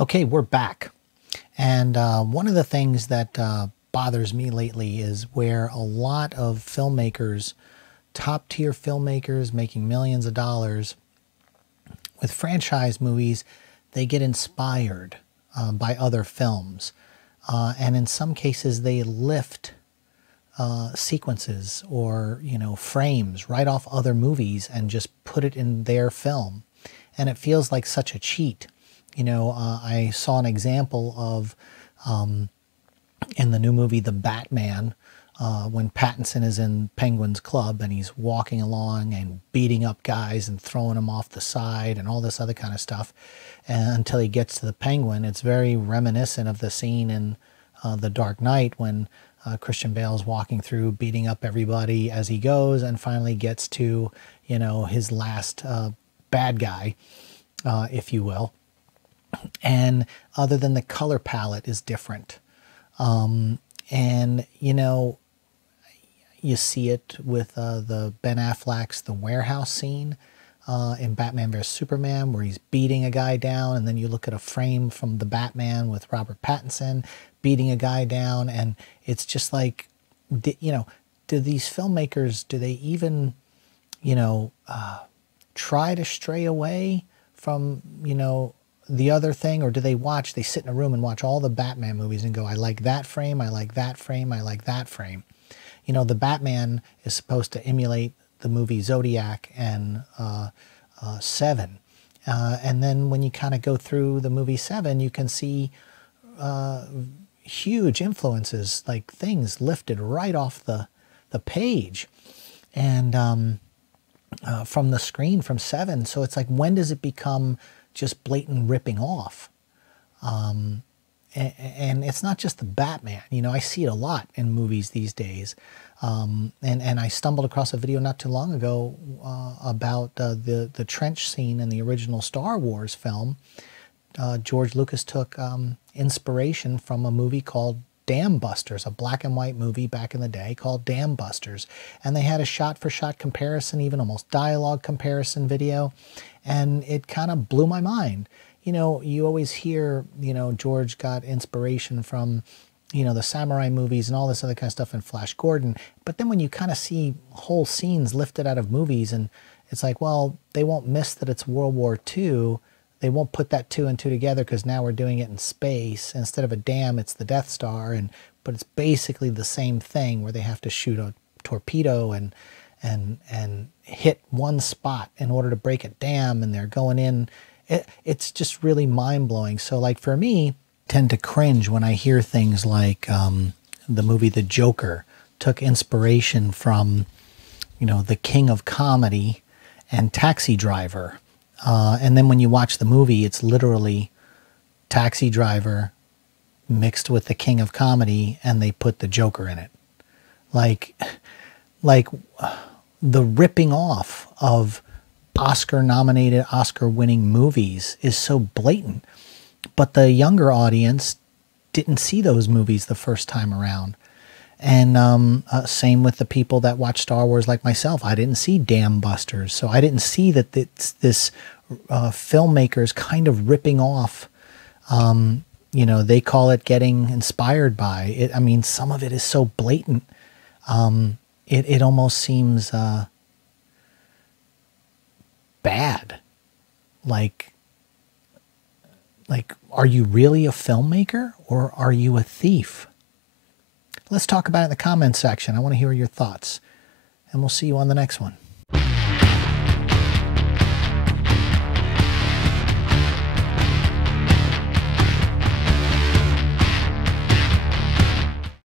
Okay, we're back. And one of the things that bothers me lately is where a lot of filmmakers, top tier filmmakers making millions of dollars with franchise movies, they get inspired by other films. And in some cases, they lift sequences or, frames right off other movies and just put it in their film. And it feels like such a cheat. I saw an example of in the new movie The Batman, when Pattinson is in Penguin's club and he's walking along and beating up guys and throwing them off the side and all this other kind of stuff, and until he gets to the Penguin. It's very reminiscent of the scene in The Dark Knight when Christian Bale's walking through beating up everybody as he goes and finally gets to, his last bad guy, if you will. And other than the color palette is different. And, you see it with the Ben Affleck's The Warehouse scene in Batman vs. Superman, where he's beating a guy down, and then you look at a frame from The Batman with Robert Pattinson beating a guy down, and it's just like, do these filmmakers, do they even, try to stray away from, the other thing, or do they sit in a room and watch all the Batman movies and go, I like that frame, I like that frame, I like that frame. The Batman is supposed to emulate the movie Zodiac and Seven. And then when you kind of go through the movie Seven, you can see huge influences, like things lifted right off the page and from the screen from Seven. So it's like, when does it become just blatant ripping off? And it's not just the Batman. I see it a lot in movies these days. And I stumbled across a video not too long ago about the trench scene in the original Star Wars film. George Lucas took inspiration from a movie called Dam Busters, a black and white movie back in the day called Dam Busters. And they had a shot-for-shot comparison, even almost dialogue comparison video. And it kind of blew my mind. You always hear, George got inspiration from, the samurai movies and all this other kind of stuff in Flash Gordon. But then when you kind of see whole scenes lifted out of movies, and it's like, well, they won't miss that it's World War II. They won't put that two and two together because now we're doing it in space. Instead of a dam, it's the Death Star. But it's basically the same thing, where they have to shoot a torpedo and hit one spot in order to break a dam, and they're going in. It's just really mind-blowing. So like for me, I tend to cringe when I hear things like the movie The Joker took inspiration from, the king of comedy and Taxi Driver. And then when you watch the movie, it's literally Taxi Driver mixed with the king of comedy, and they put the Joker in it. Like the ripping off of Oscar-nominated, Oscar-winning movies is so blatant. But the younger audience didn't see those movies the first time around. And same with the people that watch Star Wars like myself. I didn't see Dam Busters, so I didn't see that it's this filmmakers kind of ripping off. They call it getting inspired by it. I mean, some of it is so blatant. It almost seems bad. Like, are you really a filmmaker, or are you a thief? Let's talk about it in the comments section. I want to hear your thoughts, and we'll see you on the next one.